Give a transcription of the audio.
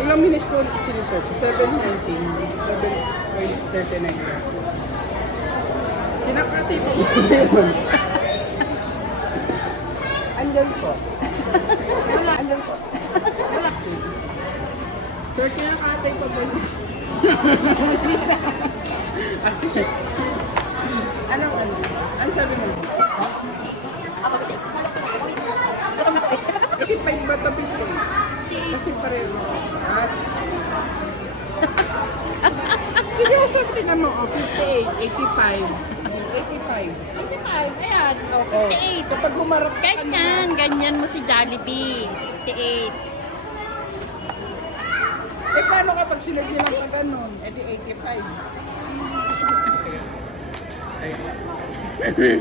Ilang minutes po siniserve? 7:19. 7:39. Kinakati po yun. Andyan po. Wala. Andyan po. Wala. Sir, kinakati pa ba niya? Ah, sige. Ano? Ano sabi mo? Kasi 5 ba ito 50? Kasi pareho. Seryoso, tingnan mo. Oh, 58, 85. 85. 55, ayan. Oh, Oh, 58. kapag humarap sa Ganyan, ganyan mo si Jollibee. 58. eh, paano kapag sinag nilang pa ganun? Eh, di 85. Ayan.